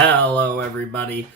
Hello everybody,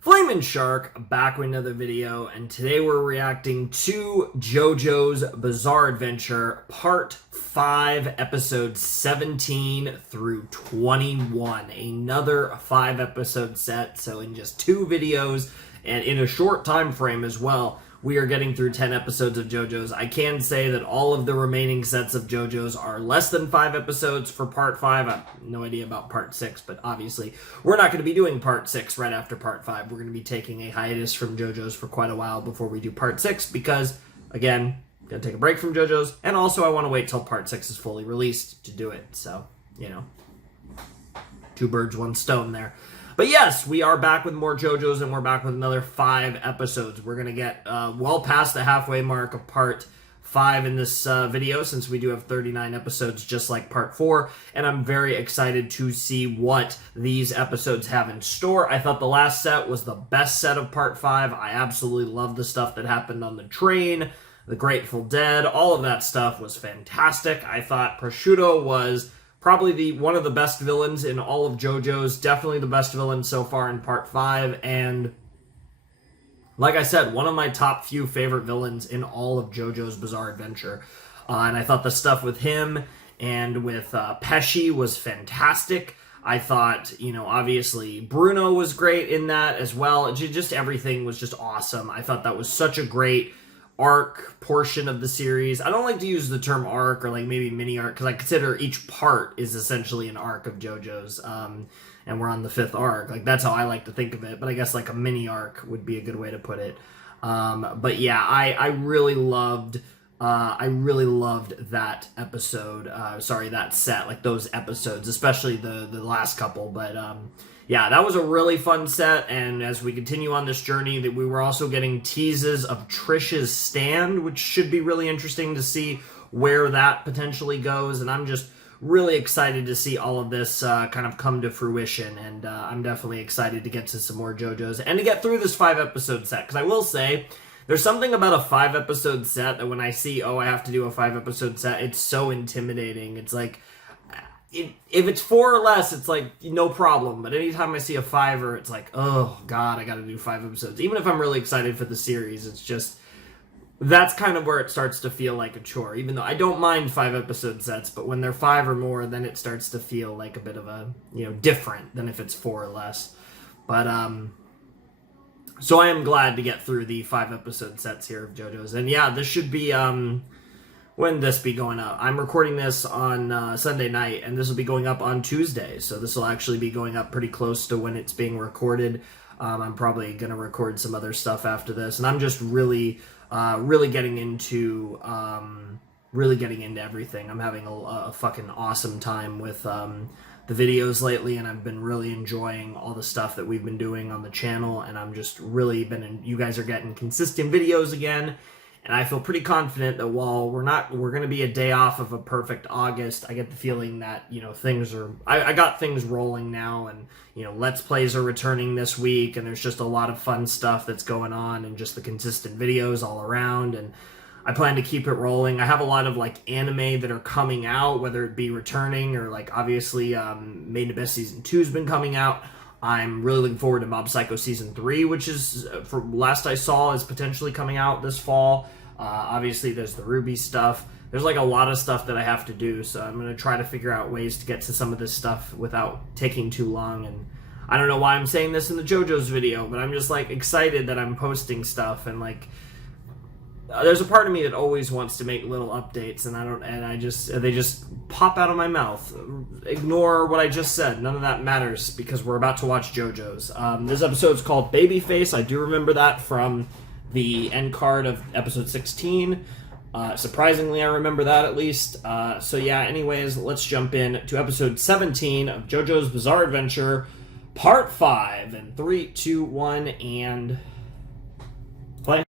Flamin' Shark back with another video, and today we're reacting to JoJo's Bizarre Adventure Part 5, Episodes 17 through 21. Another 5-episode set, so in just 2 videos, and in a short time frame as well, we are getting through 10 episodes of JoJo's. I can say that all of the remaining sets of JoJo's are less than 5 episodes for Part 5. I have no idea about Part 6, but obviously we're not going to be doing Part 6 right after Part 5. We're going to be taking a hiatus from JoJo's for quite a while before we do Part 6 because, again, I'm going to take a break from JoJo's, and also I want to wait till Part 6 is fully released to do it. So, you know, 2 birds, 1 stone there. But yes, we are back with more JoJo's, and we're back with another 5 episodes. We're going to get well past the halfway mark of Part 5 in this video, since we do have 39 episodes just like Part 4, and I'm very excited to see what these episodes have in store. I thought the last set was the best set of Part 5. I absolutely love the stuff that happened on the train, the Grateful Dead, all of that stuff was fantastic. I thought Prosciutto was probably one of the best villains in all of JoJo's, definitely the best villain so far in Part 5, and like I said, one of my top few favorite villains in all of JoJo's Bizarre Adventure. And I thought the stuff with him and with Pesci was fantastic. I thought, you know, obviously Bruno was great in that as well. Just everything was just awesome. I thought that was such a great arc portion of the series. I don't like to use the term arc or like maybe mini arc because I consider each part is essentially an arc of JoJo's, and we're on the 5th arc. Like, that's how I like to think of it, but I guess like a mini arc would be a good way to put it. But yeah, I really loved that episode, that set, like those episodes, especially the last couple, but yeah, that was a really fun set, and as we continue on this journey, that we were also getting teases of Trish's stand, which should be really interesting to see where that potentially goes, and I'm just really excited to see all of this kind of come to fruition, and I'm definitely excited to get to some more JoJo's, and to get through this 5-episode set, because I will say, there's something about a 5-episode set that when I see, oh, I have to do a 5-episode set, it's so intimidating. It's like, if it's 4 or less, it's like, no problem. But anytime I see a 5er, it's like, oh, God, I gotta do 5 episodes. Even if I'm really excited for the series, it's just, that's kind of where it starts to feel like a chore. Even though I don't mind 5-episode sets, but when they're 5 or more, then it starts to feel like a bit of a, you know, different than if it's 4 or less. But, so I am glad to get through the 5-episode sets here of JoJo's. And yeah, this should be, when this be going up? I'm recording this on Sunday night, and this will be going up on Tuesday, so this will actually be going up pretty close to when it's being recorded. I'm probably going to record some other stuff after this, and I'm just really getting into everything. I'm having a fucking awesome time with the videos lately, and I've been really enjoying all the stuff that we've been doing on the channel, and I'm just really you guys are getting consistent videos again. And I feel pretty confident that while we're going to be a day off of a perfect August, I get the feeling that, you know, I got things rolling now, and, you know, Let's Plays are returning this week, and there's just a lot of fun stuff that's going on, and just the consistent videos all around, and I plan to keep it rolling. I have a lot of, like, anime that are coming out, whether it be returning, or, like, obviously, Made in Abyss Season 2 has been coming out. I'm really looking forward to Mob Psycho Season 3, which is, from last I saw, is potentially coming out this fall. Obviously, there's the Ruby stuff. There's, like, a lot of stuff that I have to do, so I'm going to try to figure out ways to get to some of this stuff without taking too long. And I don't know why I'm saying this in the JoJo's video, but I'm just, like, excited that I'm posting stuff, and, like, there's a part of me that always wants to make little updates, and they just pop out of my mouth. Ignore what I just said. None of that matters because we're about to watch JoJo's. This episode's called Babyface. I do remember that from the end card of episode 16. Surprisingly, I remember that at least. So yeah, anyways, let's jump in to episode 17 of JoJo's Bizarre Adventure, Part 5. In 3, 2, 1, and play.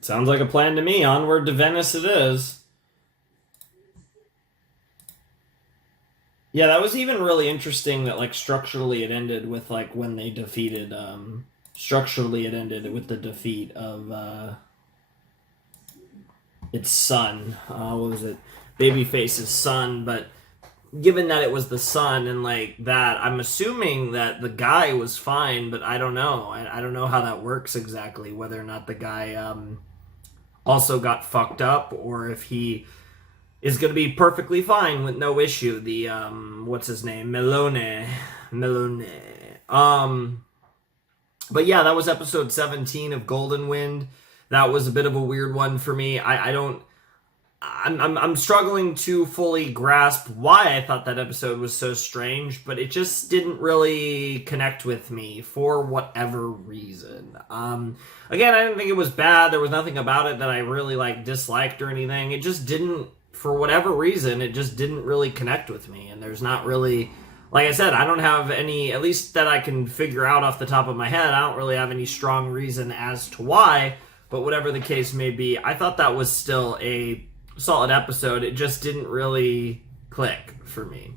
Sounds like a plan to me. Onward to Venice it is. Yeah, that was even really interesting that, like, structurally it ended with, like, when they defeated, structurally it ended with the defeat of, its son. What was it? Babyface's son, but given that it was the son and, like, that, I'm assuming that the guy was fine, but I don't know. I don't know how that works exactly, whether or not the guy, also got fucked up, or if he is going to be perfectly fine with no issue. The, what's his name? Melone. But yeah, that was episode 17 of Golden Wind. That was a bit of a weird one for me. I'm struggling to fully grasp why I thought that episode was so strange, but it just didn't really connect with me for whatever reason. Again, I didn't think it was bad. There was nothing about it that I really, like, disliked or anything. It just didn't, for whatever reason, it just didn't really connect with me. And there's not really, like I said, I don't have any, at least that I can figure out off the top of my head, I don't really have any strong reason as to why. But whatever the case may be, I thought that was still a solid episode. It just didn't really click for me.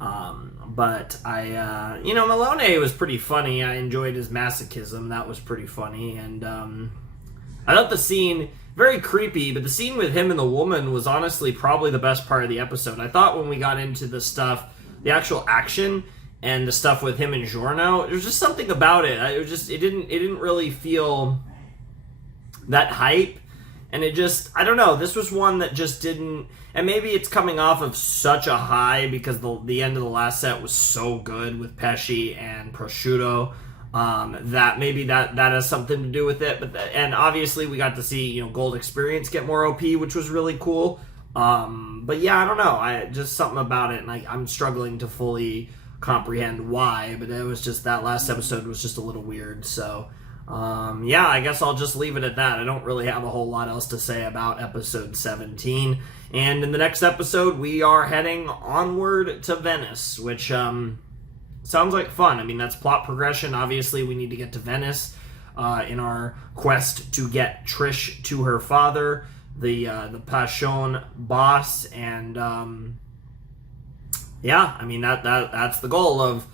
But Malone was pretty funny. I enjoyed his masochism. That was pretty funny. And I thought the scene, very creepy, but the scene with him and the woman was honestly probably the best part of the episode. I thought when we got into the stuff, the actual action and the stuff with him and Giorno, there was just something about it. It didn't really feel that hype. And it just, I don't know, this was one that just didn't, and maybe it's coming off of such a high because the end of the last set was so good with Pesci and Prosciutto, that maybe that has something to do with it. And obviously we got to see, Gold Experience get more OP, which was really cool. But yeah, I don't know, just something about it, and I'm struggling to fully comprehend why, but it was just, that last episode was just a little weird, so... yeah, I guess I'll just leave it at that. I don't really have a whole lot else to say about episode 17. And in the next episode, we are heading onward to Venice, which sounds like fun. I mean, that's plot progression. Obviously, we need to get to Venice in our quest to get Trish to her father, the Passion boss. And yeah, I mean, that's the goal of...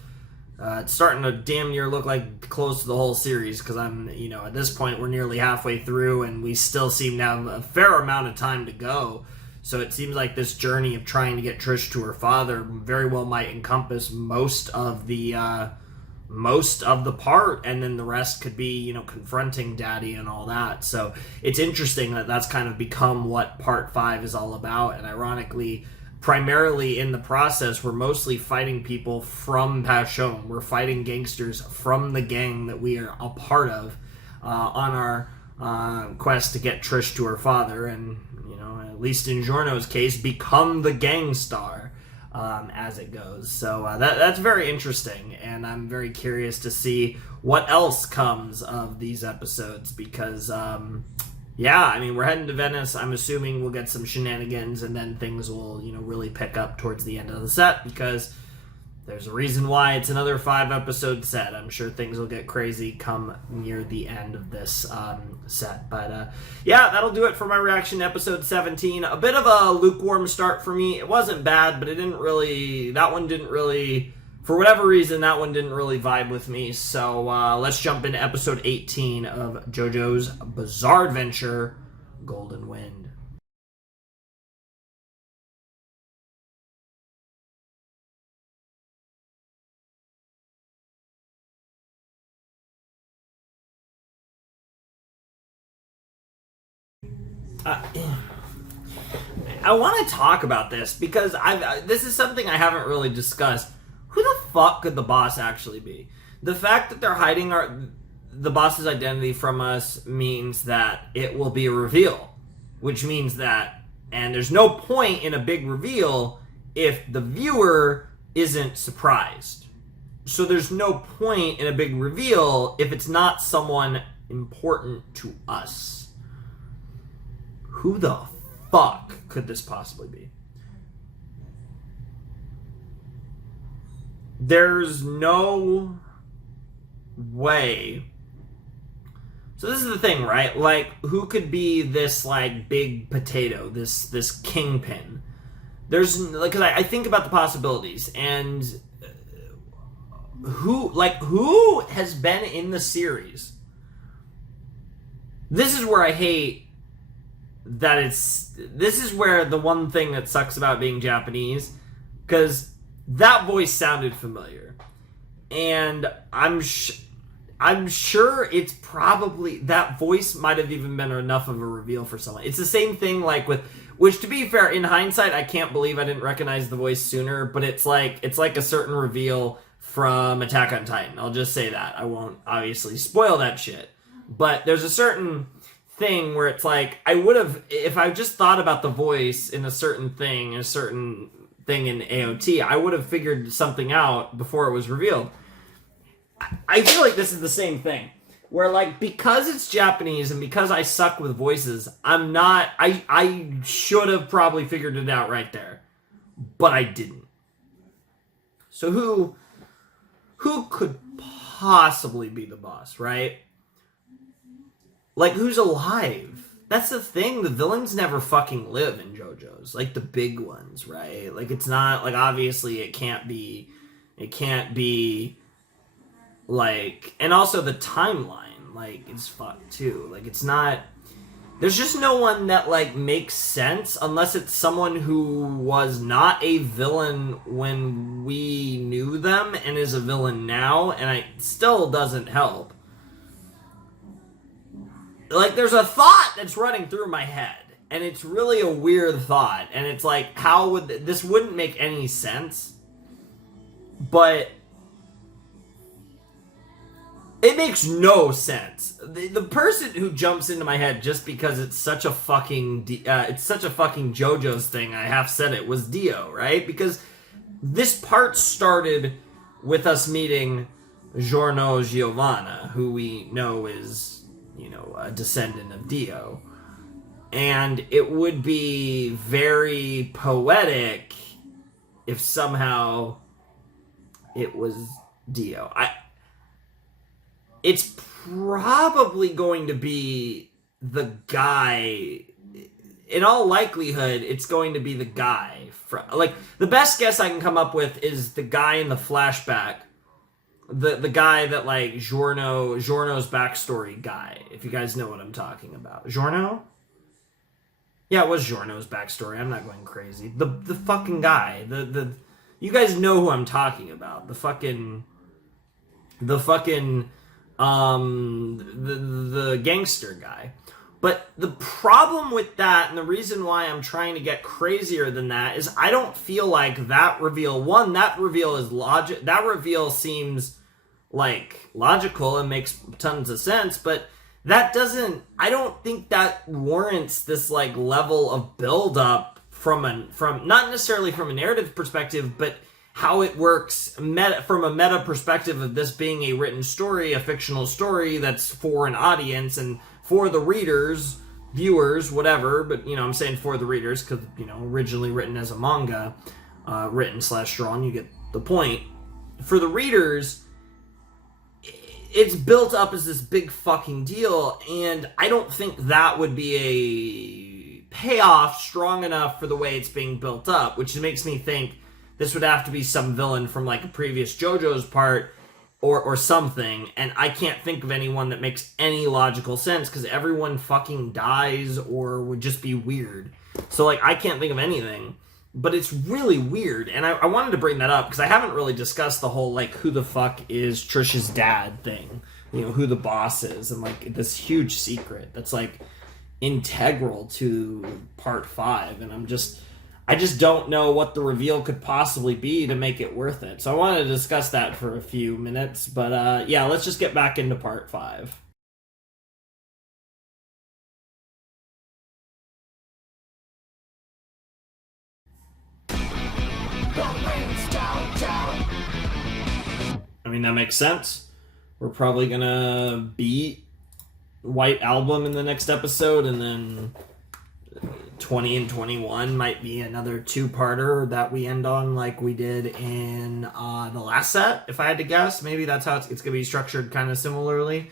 it's starting to damn near look like close to the whole series, because at this point we're nearly halfway through and we still seem to have a fair amount of time to go. So it seems like this journey of trying to get Trish to her father very well might encompass most of the part, and then the rest could be, confronting Daddy and all that. So it's interesting that that's kind of become what part 5 is all about, and ironically, primarily in the process, we're mostly fighting people from Passion. We're fighting gangsters from the gang that we are a part of on our quest to get Trish to her father, and, at least in Giorno's case, become the gang star as it goes. So that's very interesting, and I'm very curious to see what else comes of these episodes, because... yeah, I mean, we're heading to Venice. I'm assuming we'll get some shenanigans, and then things will, really pick up towards the end of the set, because there's a reason why it's another 5-episode set. I'm sure things will get crazy come near the end of this set. But, yeah, that'll do it for my reaction to episode 17. A bit of a lukewarm start for me. It wasn't bad, but for whatever reason, that one didn't really vibe with me. So let's jump into episode 18 of JoJo's Bizarre Adventure, Golden Wind. I want to talk about this because this is something I haven't really discussed. Who the fuck could the boss actually be? The fact that they're hiding the boss's identity from us means that it will be a reveal, which means that, and there's no point in a big reveal if the viewer isn't surprised. So there's no point in a big reveal if it's not someone important to us. Who the fuck could this possibly be? There's no way. So this is the thing, right? Like, who could be this, like, big potato, this kingpin? There's, like, because I think about the possibilities, and who has been in the series? This is where I hate that this is where the one thing that sucks about being Japanese, because that voice sounded familiar, and I'm sure it's probably, that voice might have even been enough of a reveal for someone. It's the same thing like with, which to be fair, in hindsight, I can't believe I didn't recognize the voice sooner, but it's like a certain reveal from Attack on Titan. I'll just say that. I won't obviously spoil that shit. But there's a certain thing where it's like, I would have, if I just thought about the voice in a certain thing in AOT, I would have figured something out before it was revealed. I feel like this is the same thing, where, like, because it's Japanese and because I suck with voices, I should have probably figured it out right there, but I didn't. So who could possibly be the boss, right? Like, who's alive? That's the thing. The villains never fucking live in JoJo's. Like, the big ones, right? Like, it's not, like, obviously it can't be, like, and also the timeline, like, is fucked, too. Like, it's not, there's just no one that, like, makes sense unless it's someone who was not a villain when we knew them and is a villain now, and it still doesn't help. Like, there's a thought that's running through my head, and it's really a weird thought, and it's like, how would, this wouldn't make any sense, but it makes no sense. The person who jumps into my head just because it's such a fucking JoJo's thing, I half said it, was Dio, right? Because this part started with us meeting Giorno Giovanna, who we know is, you know, a descendant of Dio. And it would be very poetic if somehow it was Dio. It's probably going to be the guy. In all likelihood, it's going to be the guy. Like, the best guess I can come up with is the guy in the flashback. The guy that, like, Giorno's backstory guy, if you guys know what I'm talking about. Giorno? Yeah, it was Giorno's backstory. I'm not going crazy. The fucking guy. You guys know who I'm talking about. The gangster guy. But the problem with that, and the reason why I'm trying to get crazier than that, is I don't feel like that reveal, that reveal is logic. That reveal seems like logical and makes tons of sense, but that doesn't, I don't think that warrants this, like, level of build up from not necessarily from a narrative perspective, but how it works from a meta perspective of this being a written story, a fictional story that's for an audience and for the readers, viewers, whatever, but, you know, I'm saying for the readers because, you know, originally written as a manga, written/drawn, you get the point. For the readers, it's built up as this big fucking deal, and I don't think that would be a payoff strong enough for the way it's being built up, which makes me think this would have to be some villain from, like, a previous JoJo's part or something, and I can't think of anyone that makes any logical sense because everyone fucking dies or would just be weird. So, like, I can't think of anything, but it's really weird, and I wanted to bring that up because I haven't really discussed the whole, like, who the fuck is Trish's dad thing, you know, who the boss is, and, like, this huge secret that's, like, integral to part 5, and I just don't know what the reveal could possibly be to make it worth it. So I wanted to discuss that for a few minutes. But yeah, let's just get back into part 5. I mean, that makes sense. We're probably going to beat White Album in the next episode, and then 20 and 21 might be another 2-parter that we end on like we did in the last set, if I had to guess. Maybe that's how it's going to be structured kind of similarly.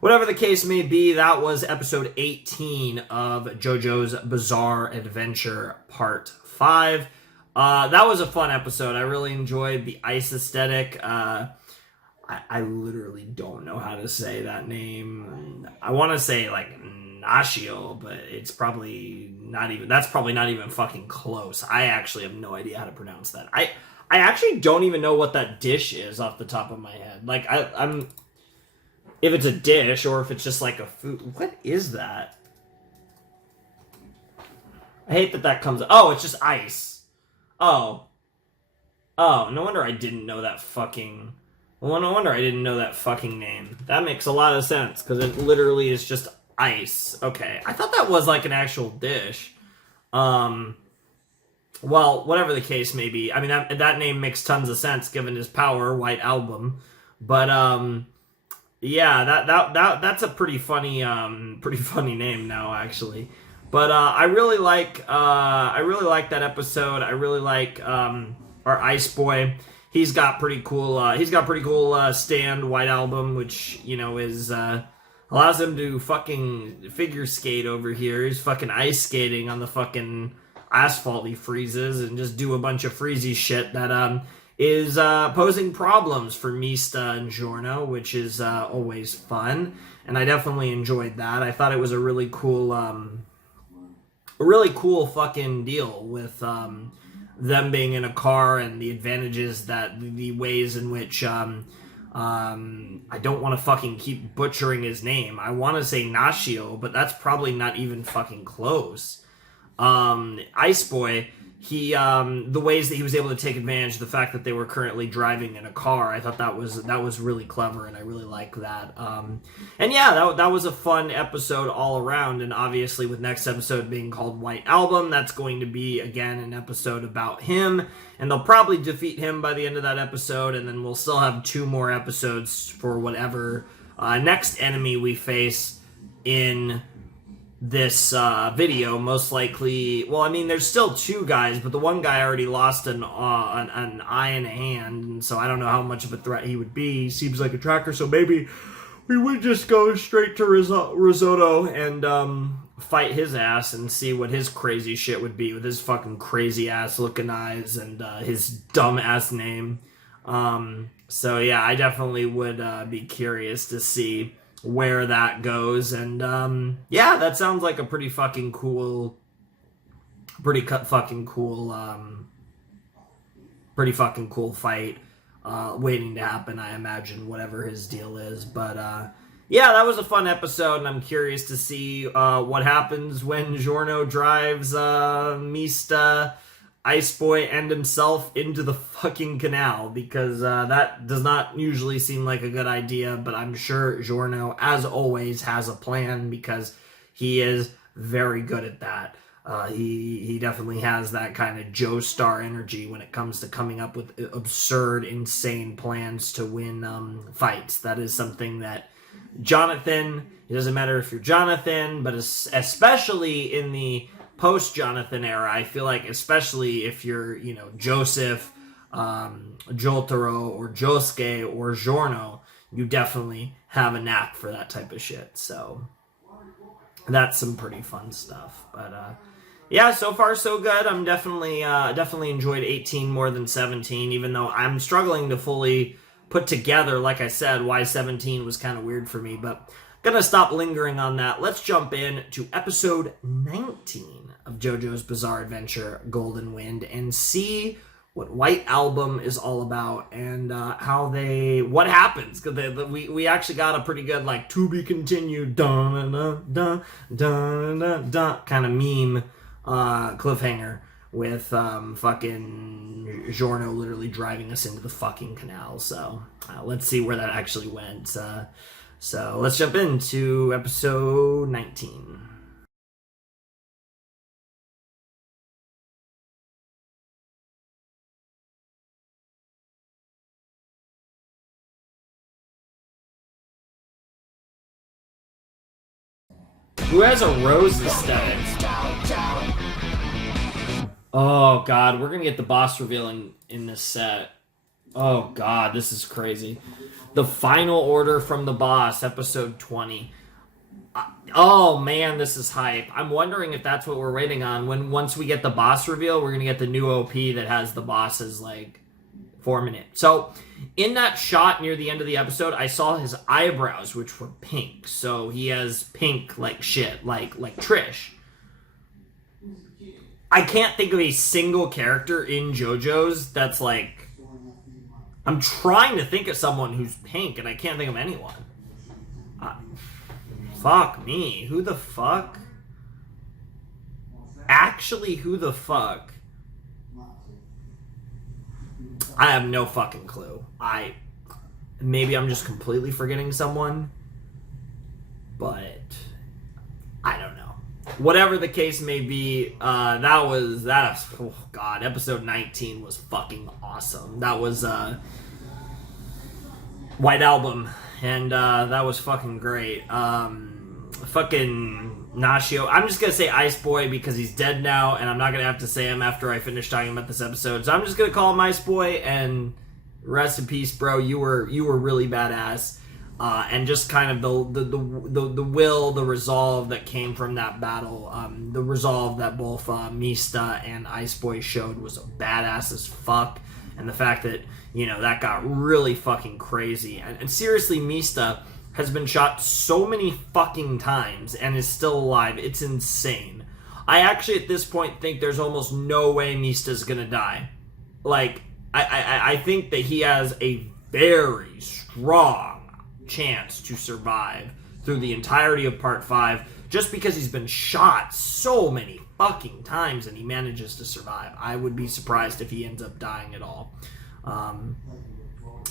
Whatever the case may be, that was episode 18 of JoJo's Bizarre Adventure Part 5. That was a fun episode. I really enjoyed the ice aesthetic. I literally don't know how to say that name. I want to say like Nashio, but it's probably not even. That's probably not even fucking close. I actually have no idea how to pronounce that. I actually don't even know what that dish is off the top of my head. Like I'm if it's a dish or if it's just like a food. What is that? I hate that comes. Oh, it's just ice. Oh, no wonder I didn't know that fucking. Well, no wonder I didn't know that fucking name. That makes a lot of sense, because it literally is just ice. Okay, I thought that was like an actual dish. Well, whatever the case may be. I mean, that name makes tons of sense, given his power, White Album. But, yeah, that's a pretty funny name now, actually. But, I really like that episode. I really like, our Ice Boy. He's got pretty cool stand, White Album, which, you know, is, allows him to fucking figure skate over here. He's fucking ice skating on the fucking asphalt he freezes and just do a bunch of freezy shit that, is, posing problems for Mista and Giorno, which is, always fun. And I definitely enjoyed that. I thought it was a really cool fucking deal with, them being in a car and the advantages that the ways in which I don't want to fucking keep butchering his name. I want to say Nashio, but that's probably not even fucking close. Ice Boy, he the ways that he was able to take advantage of the fact that they were currently driving in a car, I thought that was really clever, and I really like that. And yeah, that was a fun episode all around, and obviously with next episode being called White Album, that's going to be again an episode about him, and they'll probably defeat him by the end of that episode, and then we'll still have 2 more episodes for whatever next enemy we face in this video. Most likely, well, I mean, there's still 2 guys, but the one guy already lost an eye and a hand, and so I don't know how much of a threat he would be. He seems like a tracker, so maybe we would just go straight to Risotto and fight his ass and see what his crazy shit would be with his fucking crazy ass looking eyes and his dumb ass name. So yeah, I definitely would be curious to see where that goes, and yeah, that sounds like a pretty fucking cool fight waiting to happen, I imagine, whatever his deal is. But yeah, that was a fun episode, and I'm curious to see what happens when Giorno drives Mista, Ice Boy, and himself into the fucking canal, because that does not usually seem like a good idea, but I'm sure Giorno, as always, has a plan, because he is very good at that. He definitely has that kind of Joestar energy when it comes to coming up with absurd, insane plans to win fights. That is something that Jonathan, it doesn't matter if you're Jonathan, but especially in the post-Jonathan era, I feel like, especially if you're, you know, Joseph, Jotaro, or Josuke, or Giorno, you definitely have a knack for that type of shit. So that's some pretty fun stuff. But yeah, so far so good. I'm definitely enjoyed 18 more than 17, even though I'm struggling to fully put together, like I said, why 17 was kind of weird for me. But gonna stop lingering on that. Let's jump in to episode 19 of JoJo's Bizarre Adventure Golden Wind and see what White Album is all about, and what happens, because we actually got a pretty good, like, to be continued dun dun dun dun dun dun kind of meme cliffhanger with fucking Giorno literally driving us into the fucking canal. So let's see where that actually went. So let's jump into episode 19. Who has a rose aesthetic? Oh god, we're gonna get the boss reveal in this set. Oh god, this is crazy. The final order from the boss, episode 20. Oh man, this is hype. I'm wondering if that's what we're waiting on. Once we get the boss reveal, we're gonna get the new OP that has the boss's like form in it. So in that shot near the end of the episode, I saw his eyebrows, which were pink. So he has pink like shit, like Trish. I can't think of a single character in JoJo's that's like. I'm trying to think of someone who's pink, and I can't think of anyone. Fuck me. Who the fuck? Actually, who the fuck? I have no fucking clue. Maybe I'm just completely forgetting someone, but I don't know. Whatever the case may be, oh god, episode 19 was fucking awesome. That was White Album, and that was fucking great. Fucking Nashio. I'm just gonna say Ice Boy because he's dead now, and I'm not gonna have to say him after I finish talking about this episode. So I'm just gonna call him Ice Boy, and rest in peace, bro. You were really badass, and just kind of the will, the resolve that came from that battle, the resolve that both Mista and Ice Boy showed was badass as fuck, and the fact that that got really fucking crazy, and seriously, Mista has been shot so many fucking times and is still alive. It's insane. I actually, at this point, think there's almost no way Mista's gonna die. Like, I think that he has a very strong chance to survive through the entirety of Part 5, just because he's been shot so many fucking times and he manages to survive. I would be surprised if he ends up dying at all.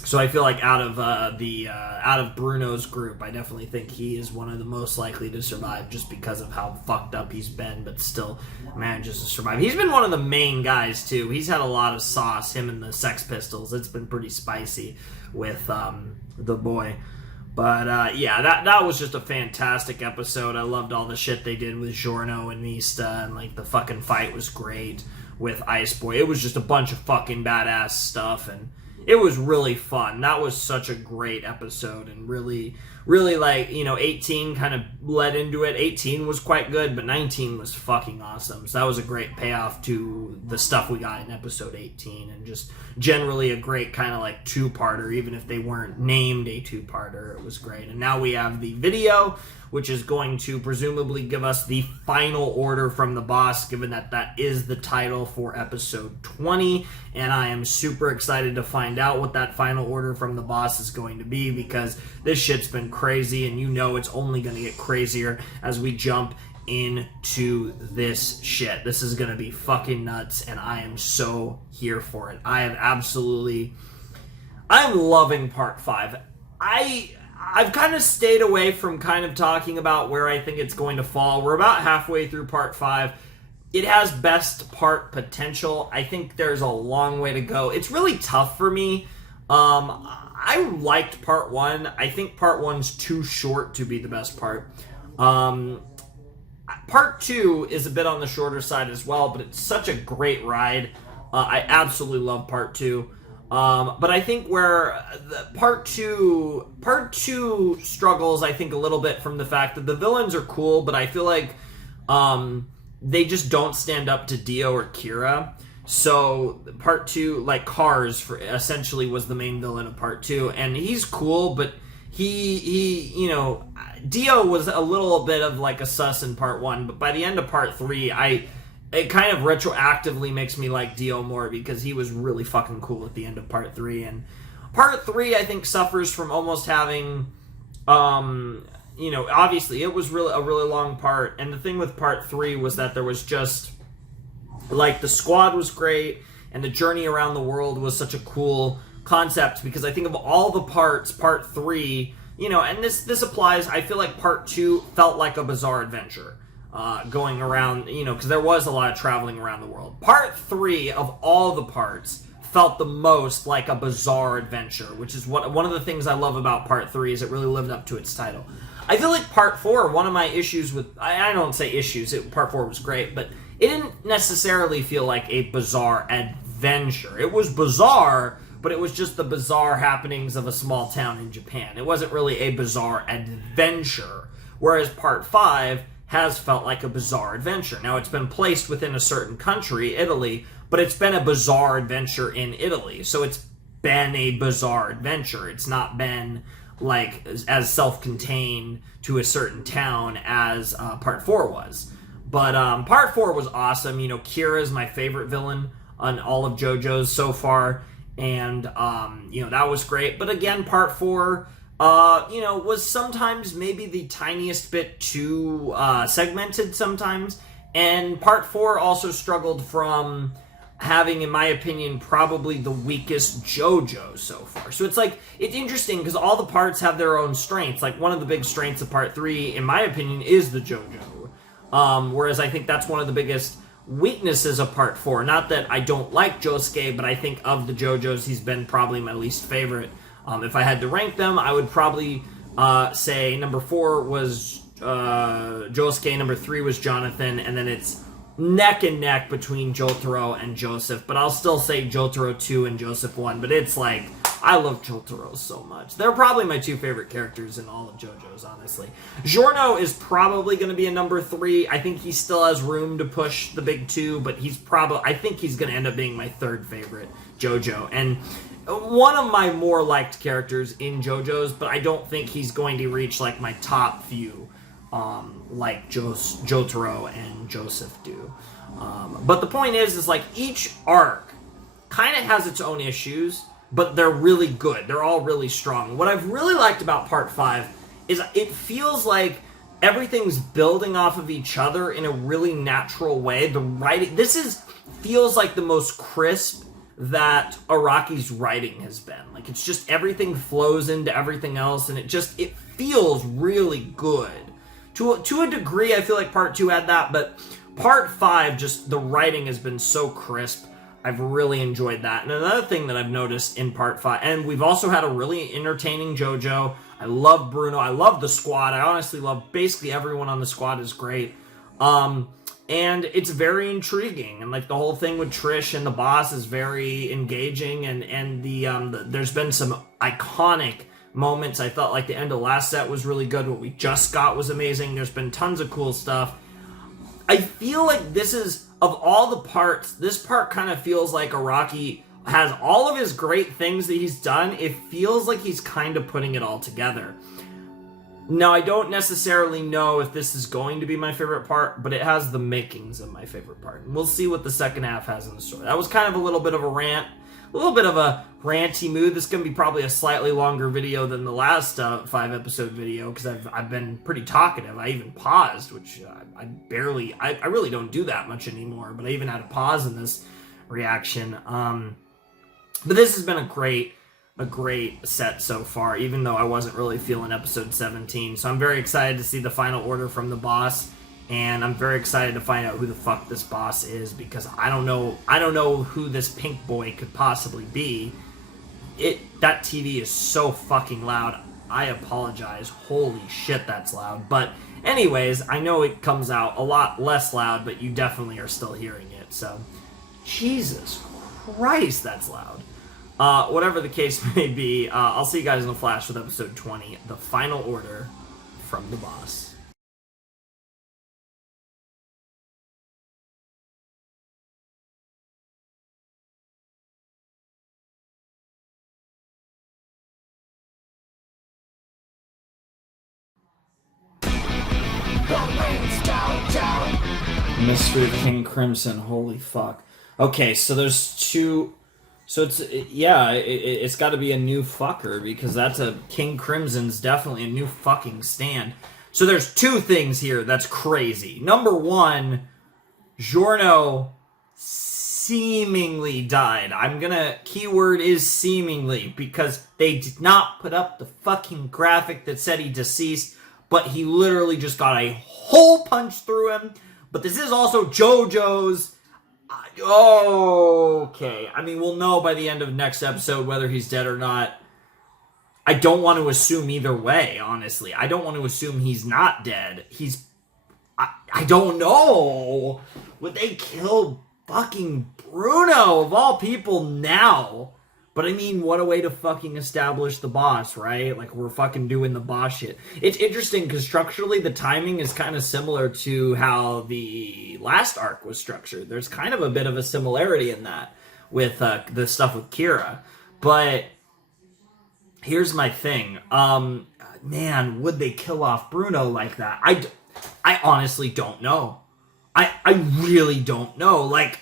So I feel like out of Bruno's group, I definitely think he is one of the most likely to survive just because of how fucked up he's been, but still manages to survive. He's been one of the main guys too. He's had a lot of sauce, him and the Sex Pistols. It's been pretty spicy with the boy. But yeah, that was just a fantastic episode. I loved all the shit they did with Giorno and Mista, and like the fucking fight was great with Ice Boy. It was just a bunch of fucking badass stuff, and it was really fun. That was such a great episode, and really, really, like, 18 kind of led into it. 18 was quite good, but 19 was fucking awesome. So that was a great payoff to the stuff we got in episode 18, and just generally a great kind of like two-parter, even if they weren't named a two-parter. It was great. And now we have the video, which is going to presumably give us the final order from the boss, given that that is the title for episode 20. And I am super excited to find out what that final order from the boss is going to be, because this shit's been crazy, and it's only going to get crazier as we jump into this shit. This is going to be fucking nuts, and I am so here for it. I'm loving Part 5. I've kind of stayed away from kind of talking about where I think it's going to fall. We're about halfway through Part 5. It has best part potential. I think there's a long way to go. It's really tough for me. I liked Part 1. I think Part 1's too short to be the best part. Part 2 is a bit on the shorter side as well, but it's such a great ride. I absolutely love Part 2. But I think where Part 2 struggles, I think, a little bit from the fact that the villains are cool, but I feel like they just don't stand up to Dio or Kira. So Part 2, like Cars, essentially was the main villain of Part 2, and he's cool, but Dio was a little bit of like a sus in Part 1, but by the end of Part 3, it kind of retroactively makes me like Dio more, because he was really fucking cool at the end of Part 3. And Part 3, I think, suffers from almost having, obviously it was a really long part. And the thing with Part 3 was that there was just, like, the squad was great, and the journey around the world was such a cool concept, because I think of all the parts, Part 3, and this applies, I feel like Part 2 felt like a bizarre adventure. Going around, because there was a lot of traveling around the world. Part 3 of all the parts felt the most like a bizarre adventure, which is one of the things I love about Part 3 is it really lived up to its title. I feel like Part 4, one of my issues with, I don't say issues, Part 4 was great, but it didn't necessarily feel like a bizarre adventure. It was bizarre, but it was just the bizarre happenings of a small town in Japan. It wasn't really a bizarre adventure, whereas part 5 has felt like a bizarre adventure. Now, it's been placed within a certain country, Italy, but it's been a bizarre adventure in Italy. So it's been a bizarre adventure. It's not been like as self-contained to a certain town as part 4 was. But part 4 was awesome. You know, Kira is my favorite villain on all of JoJo's so far, and you know, that was great. But again, part 4 you know, was sometimes maybe the tiniest bit too segmented sometimes, and part 4 also struggled from having, in my opinion, probably the weakest JoJo so far. So it's like, it's interesting because all the parts have their own strengths. Like, one of the big strengths of part 3, in my opinion, is the JoJo. Whereas I think that's one of the biggest weaknesses of part 4. Not that I don't like Josuke, but I think of the JoJo's, he's been probably my least favorite. If I had to rank them, I would probably say number 4 was Josuke, number 3 was Jonathan, and then it's neck and neck between Jotaro and Joseph, but I'll still say Jotaro 2 and Joseph 1, but it's like, I love Jotaro so much. They're probably my 2 favorite characters in all of JoJo's, honestly. Giorno is probably going to be a number 3. I think he still has room to push the big 2, but I think he's going to end up being my 3rd favorite JoJo, and one of my more liked characters in JoJo's, but I don't think he's going to reach like my top few, like Jotaro and Joseph do. But the point is like each arc kind of has its own issues, but they're really good. They're all really strong. What I've really liked about part 5 is it feels like everything's building off of each other in a really natural way. The writing, feels like the most crisp that Araki's writing has been. Like, it's just everything flows into everything else, and it feels really good. To a degree, I feel like part 2 had that, but part 5, just the writing has been so crisp. I've really enjoyed that. And another thing that I've noticed in part 5, and we've also had a really entertaining JoJo. I love Bruno. I love the squad. I honestly love basically everyone on the squad is great. And it's very intriguing, and like the whole thing with Trish and the boss is very engaging, and there's been some iconic moments. I thought like the end of last set was really good. What we just got was amazing. There's been tons of cool stuff. I feel like this is, of all the parts, this part kind of feels like Araki has all of his great things that he's done. It feels like he's kind of putting it all together. Now, I don't necessarily know if this is going to be my favorite part, but it has the makings of my favorite part. And we'll see what the second half has in the story. That was kind of a little bit of a rant, a little bit of a ranty mood. This is going to be probably a slightly longer video than the last 5-episode video, because I've been pretty talkative. I even paused, which I really don't do that much anymore, but I even had to pause in this reaction. But this has been a great set so far, even though I wasn't really feeling episode 17. So I'm very excited to see the final order from the boss, and I'm very excited to find out who the fuck this boss is, because I don't know who this pink boy could possibly be. That TV is so fucking loud. I apologize. Holy shit, that's loud. But anyways, I know it comes out a lot less loud, but you definitely are still hearing it. So Jesus Christ, that's loud. Whatever the case may be, I'll see you guys in a flash with episode 20, the final order from the boss. Mystery of King Crimson, holy fuck. Okay, so there's two... So it's got to be a new fucker, because King Crimson's definitely a new fucking stand. So there's 2 things here that's crazy. Number 1, Giorno seemingly died. Keyword is seemingly, because they did not put up the fucking graphic that said he deceased, but he literally just got a hole punched through him. But this is also JoJo's. Okay. I mean, we'll know by the end of next episode whether he's dead or not. I don't want to assume either way, honestly. I don't want to assume he's not dead. I don't know. Would they kill fucking Bruno, of all people, now? But I mean, what a way to fucking establish the boss, right? Like, we're fucking doing the boss shit. It's interesting because structurally the timing is kind of similar to how the last arc was structured. There's kind of a bit of a similarity in that with the stuff with Kira. But here's my thing. Man, would they kill off Bruno like that? I honestly don't know. I really don't know. Like,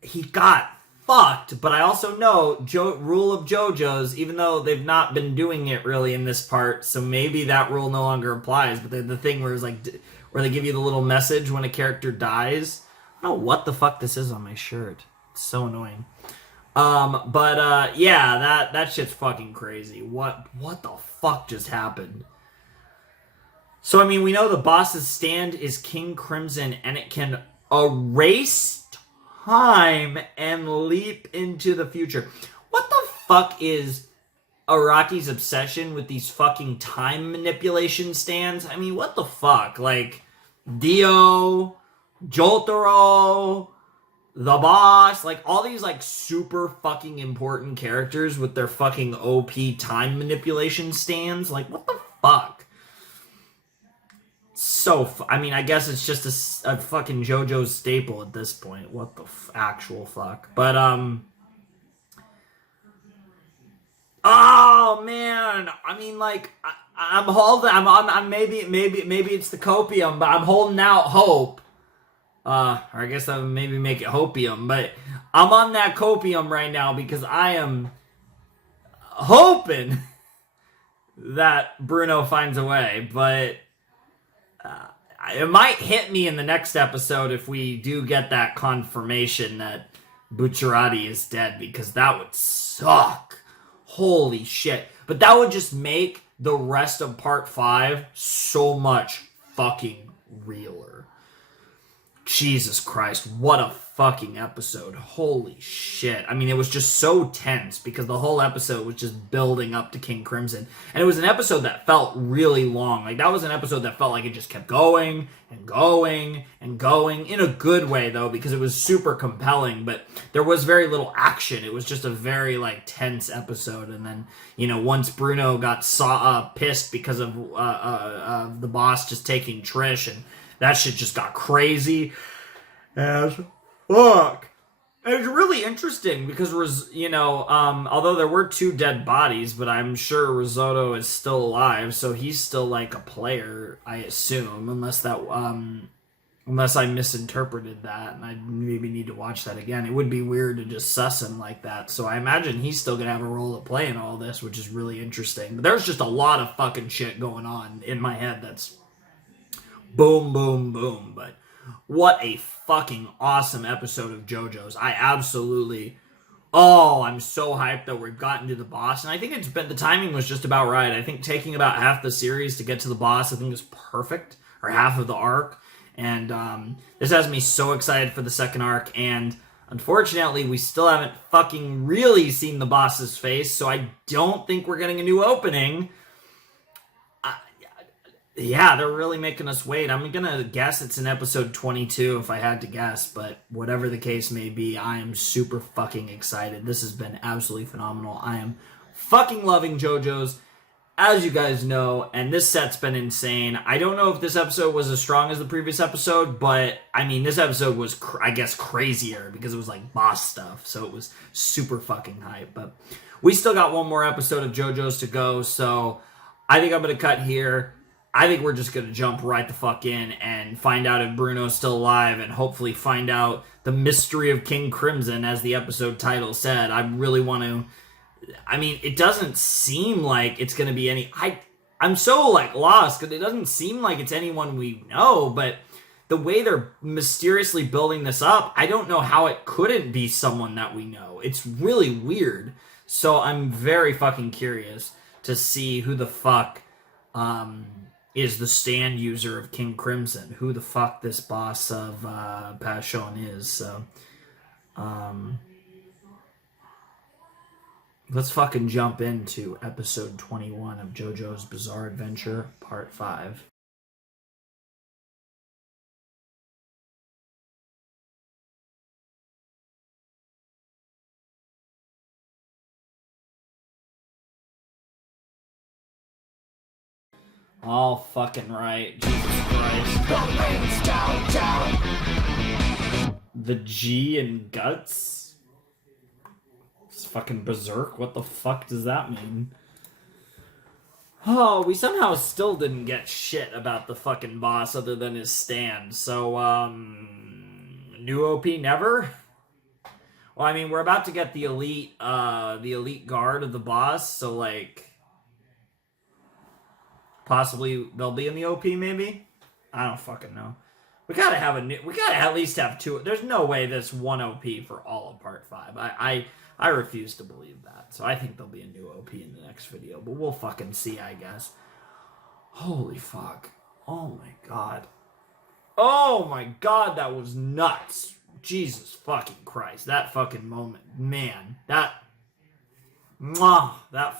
he got fucked, but I also know rule of JoJo's, even though they've not been doing it really in this part, so maybe that rule no longer applies. But the thing where it's like, where they give you the little message when a character dies. I don't know what the fuck this is on my shirt. It's so annoying. Yeah, that shit's fucking crazy. What the fuck just happened? So, I mean, we know the boss's stand is King Crimson, and it can erase time and leap into the future. What the fuck is Araki's obsession with these fucking time manipulation stands? I mean, what the fuck? Like, Dio, Jotaro, the boss, like, all these, like, super fucking important characters with their fucking OP time manipulation stands. Like, what the fuck? So, I mean, I guess it's just a fucking JoJo's staple at this point. What the actual fuck? But, oh, man. I mean, like, I'm maybe it's the copium, but I'm holding out hope. Or I guess I would maybe make it hopium, but I'm on that copium right now because I am hoping that Bruno finds a way, but it might hit me in the next episode if we do get that confirmation that Bucciarati is dead, because that would suck. Holy shit. But that would just make the rest of part 5 so much fucking realer. Jesus Christ, what a fucking episode. Holy shit. I mean, it was just so tense because the whole episode was just building up to King Crimson. And it was an episode that felt really long. Like, that was an episode that felt like it just kept going and going and going. In a good way, though, because it was super compelling. But there was very little action. It was just a very, like, tense episode. And then, you know, once Bruno got pissed because of the boss just taking Trish, and that shit just got crazy as fuck. And it's really interesting because, you know, although there were 2 dead bodies, but I'm sure Risotto is still alive, so he's still like a player, I assume, unless I misinterpreted that, and I maybe need to watch that again. It would be weird to just suss him like that, so I imagine he's still gonna have a role to play in all this, which is really interesting. But there's just a lot of fucking shit going on in my head that's boom, boom, boom. But what a fucking awesome episode of JoJo's. I'm so hyped that we've gotten to the boss. And I think the timing was just about right. I think taking about half the series to get to the boss, I think was perfect. Or half of the arc. And this has me so excited for the second arc. And unfortunately, we still haven't fucking really seen the boss's face. So I don't think we're getting a new opening. Yeah, they're really making us wait. I'm gonna guess it's in episode 22 if I had to guess, but whatever the case may be, I am super fucking excited. This has been absolutely phenomenal. I am fucking loving JoJo's, as you guys know, and this set's been insane. I don't know if this episode was as strong as the previous episode, but I mean, this episode was, I guess, crazier because it was like boss stuff, so it was super fucking hype. But we still got one more episode of JoJo's to go, so I think I'm gonna cut here. I think we're just going to jump right the fuck in and find out if Bruno's still alive and hopefully find out the mystery of King Crimson, as the episode title said. I really want to... I mean, it doesn't seem like it's going to be any... I'm so, like, lost because it doesn't seem like it's anyone we know, but the way they're mysteriously building this up, I don't know how it couldn't be someone that we know. It's really weird. So I'm very fucking curious to see who the fuck... is the stand user of King Crimson, who the fuck this boss of Passion is. So, let's fucking jump into episode 21 of JoJo's Bizarre Adventure, part 5. All fucking right. Jesus Christ. The G in guts? It's fucking berserk? What the fuck does that mean? Oh, we somehow still didn't get shit about the fucking boss other than his stand. So, new OP never? Well, I mean, we're about to get the elite guard of the boss, so, like, possibly they'll be in the OP, maybe? I don't fucking know. We gotta at least have two. There's no way this one OP for all of part 5. I refuse to believe that. So I think there'll be a new OP in the next video, but we'll fucking see, I guess. Holy fuck. Oh my god. Oh my god, that was nuts. Jesus fucking Christ. That fucking moment. Man, that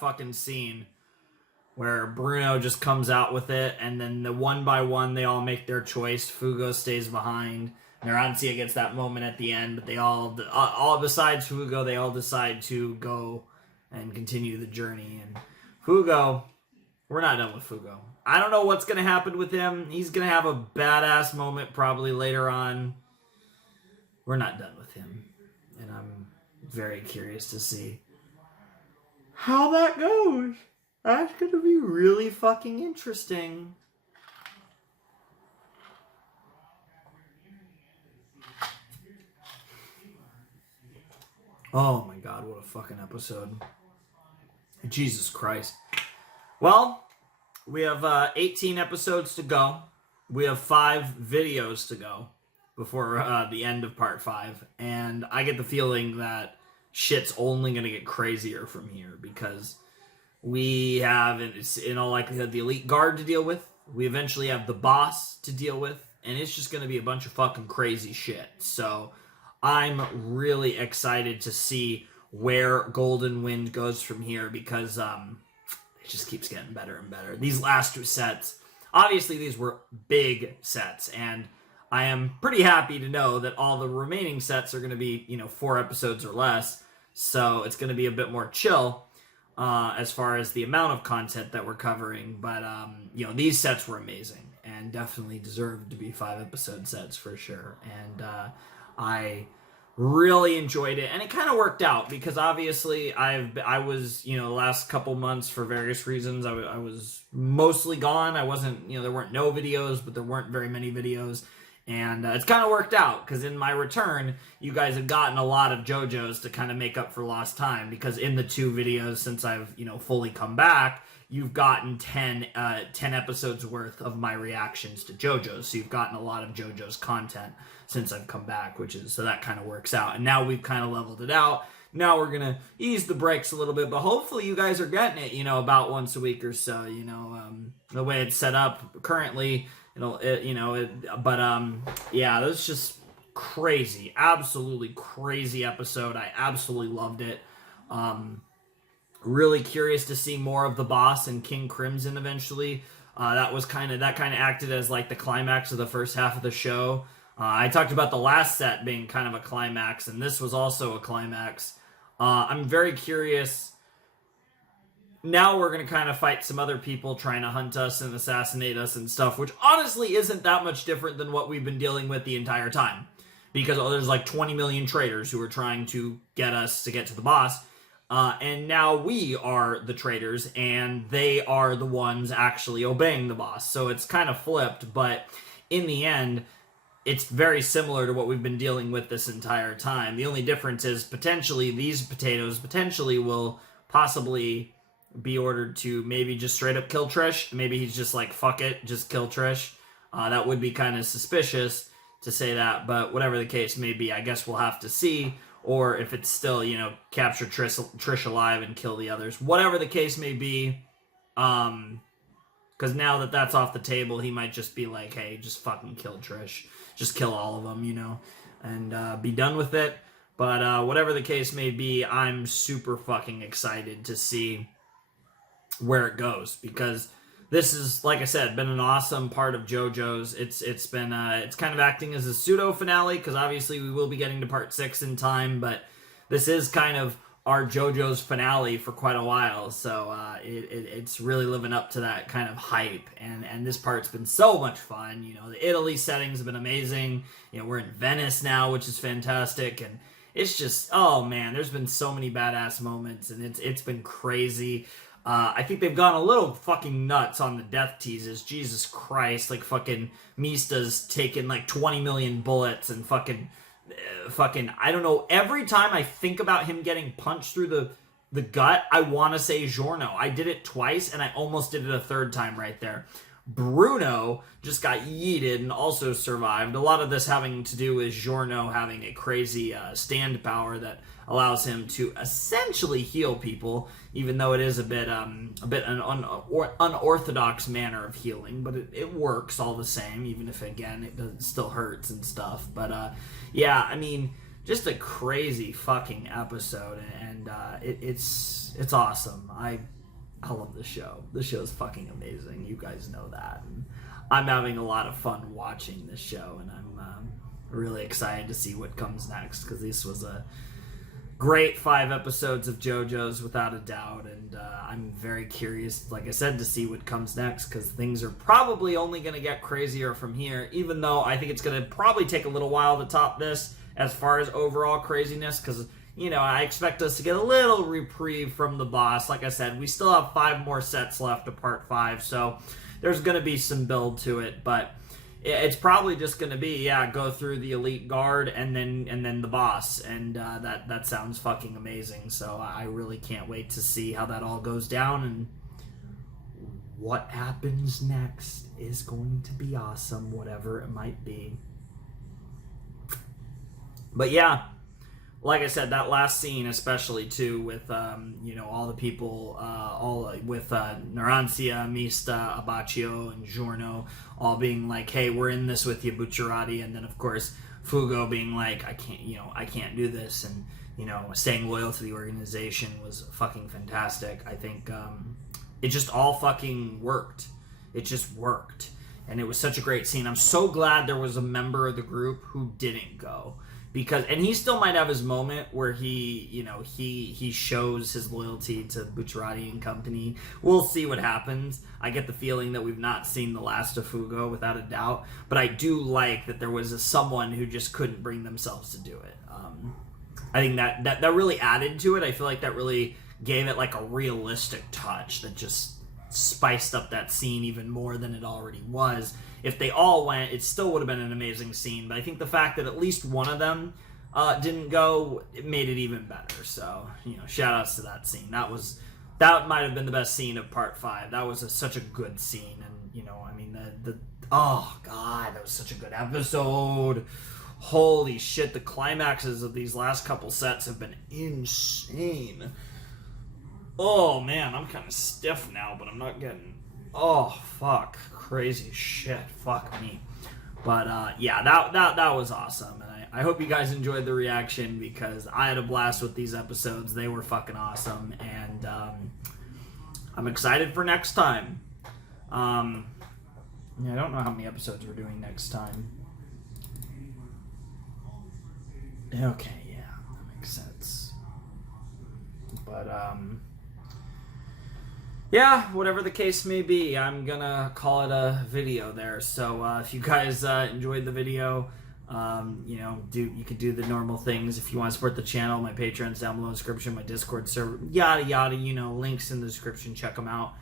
fucking scene where Bruno just comes out with it, and then the one by one they all make their choice. Fugo stays behind. Narantia gets that moment at the end, but they all besides Fugo, they all decide to go and continue the journey. And Fugo, we're not done with Fugo. I don't know what's going to happen with him. He's going to have a badass moment probably later on. We're not done with him. And I'm very curious to see how that goes. That's going to be really fucking interesting. Oh my god, what a fucking episode. Jesus Christ. Well, we have 18 episodes to go. We have 5 videos to go before the end of part 5. And I get the feeling that shit's only going to get crazier from here because we have, in all likelihood, the elite guard to deal with. We eventually have the boss to deal with. And it's just going to be a bunch of fucking crazy shit. So I'm really excited to see where Golden Wind goes from here because it just keeps getting better and better. These last 2 sets, obviously these were big sets, and I am pretty happy to know that all the remaining sets are going to be, 4 episodes or less, so it's going to be a bit more chill as far as the amount of content that we're covering, but, these sets were amazing and definitely deserved to be 5-episode sets for sure, and I really enjoyed it, and it kind of worked out because obviously I was the last couple months for various reasons I was mostly gone. I wasn't there weren't no videos, but there weren't very many videos, and it's kind of worked out because in my return you guys have gotten a lot of JoJo's to kind of make up for lost time because in the 2 videos since I've fully come back, you've gotten 10 episodes worth of my reactions to JoJo's, so you've gotten a lot of JoJo's content since I've come back, so that kind of works out. And now we've kind of leveled it out. Now we're going to ease the brakes a little bit, but hopefully you guys are getting it, about once a week or so, the way it's set up currently, yeah, that's just crazy, absolutely crazy episode. I absolutely loved it. Really curious to see more of the boss and King Crimson eventually. That kind of acted as like the climax of the first half of the show. I talked about the last set being kind of a climax, and this was also a climax. I'm very curious. Now we're going to kind of fight some other people trying to hunt us and assassinate us and stuff, which honestly isn't that much different than what we've been dealing with the entire time. Because there's like 20 million traitors who are trying to get us to get to the boss. And now we are the traitors, and they are the ones actually obeying the boss. So it's kind of flipped, but in the end, it's very similar to what we've been dealing with this entire time. The only difference is potentially these potatoes will possibly be ordered to maybe just straight up kill Trish. Maybe he's just like, fuck it, just kill Trish. That would be kind of suspicious to say that, but whatever the case may be, I guess we'll have to see. Or if it's still, capture Trish alive and kill the others. Whatever the case may be, because now that that's off the table, he might just be like, hey, just fucking kill Trish. Just kill all of them, and be done with it. But whatever the case may be, I'm super fucking excited to see where it goes. Because this is, like I said, been an awesome part of JoJo's. It's been, it's kind of acting as a pseudo finale, because obviously we will be getting to part 6 in time, but this is kind of our JoJo's finale for quite a while, so it's really living up to that kind of hype, and this part's been so much fun. You know, the Italy settings have been amazing. You know, we're in Venice now, which is fantastic, and it's just, oh man, there's been so many badass moments, and it's been crazy. I think they've gone a little fucking nuts on the death teases. Jesus Christ, like fucking Mista's taking like 20 million bullets and fucking, I don't know. Every time I think about him getting punched through the gut, I want to say Giorno. I did it twice, and I almost did it a third time right there. Bruno just got yeeted and also survived. A lot of this having to do with Giorno having a crazy stand power that allows him to essentially heal people, even though it is a bit an unorthodox manner of healing, but it works all the same, even if, again, it still hurts and stuff. But yeah, I mean, just a crazy fucking episode, and it's awesome. I love the show. The show's fucking amazing. You guys know that. And I'm having a lot of fun watching this show, and I'm really excited to see what comes next, because this was a great 5 episodes of JoJo's without a doubt, and I'm very curious, like I said, to see what comes next, because things are probably only going to get crazier from here, even though I think it's going to probably take a little while to top this as far as overall craziness, because, you know, I expect us to get a little reprieve from the boss. Like I said, we still have 5 more sets left of part 5, so there's going to be some build to it, but it's probably just going to be, yeah, go through the elite guard and then the boss, and that sounds fucking amazing. So I really can't wait to see how that all goes down, and what happens next is going to be awesome, whatever it might be. But yeah, like I said, that last scene especially too, with you know, all the people, all with Narancia, Mista, Abbacchio, and Giorno all being like, hey, we're in this with you, Bucciarati, and then of course Fugo being like, I can't do this, and, you know, staying loyal to the organization was fucking fantastic. I think it just all fucking worked. It just worked, and it was such a great scene. I'm so glad there was a member of the group who didn't go. Because, and he still might have his moment where he, you know, he shows his loyalty to Bucciarati and company. We'll see what happens. I get the feeling that we've not seen the last of Fugo, without a doubt. But I do like that there was someone who just couldn't bring themselves to do it. I think that really added to it. I feel like that really gave it like a realistic touch that just spiced up that scene even more than it already was. If they all went, it still would have been an amazing scene, but I think the fact that at least one of them didn't go, it made it even better. So, you know, shout outs to that scene. That might have been the best scene of part 5. That was such a good scene, and, you know, I mean, oh god, that was such a good episode. Holy shit, the climaxes of these last couple sets have been insane. Oh man, I'm kind of stiff now, but I'm not getting, oh fuck, crazy shit, fuck me. But yeah, that was awesome, and I hope you guys enjoyed the reaction, because I had a blast with these episodes. They were fucking awesome, and I'm excited for next time. Yeah, I don't know how many episodes we're doing next time. Okay, yeah, that makes sense. But yeah, whatever the case may be, I'm gonna call it a video there. So if you guys enjoyed the video, you know, you could do the normal things. If you want to support the channel, my Patreon's down below in the description, my Discord server, yada yada, you know, links in the description, check them out.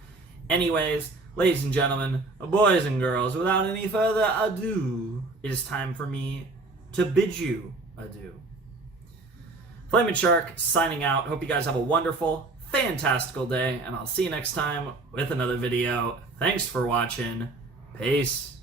Anyways, ladies and gentlemen, boys and girls, without any further ado, it is time for me to bid you adieu. Flamin' Shark signing out. Hope you guys have a wonderful, fantastical day, and I'll see you next time with another video. Thanks for watching. Peace.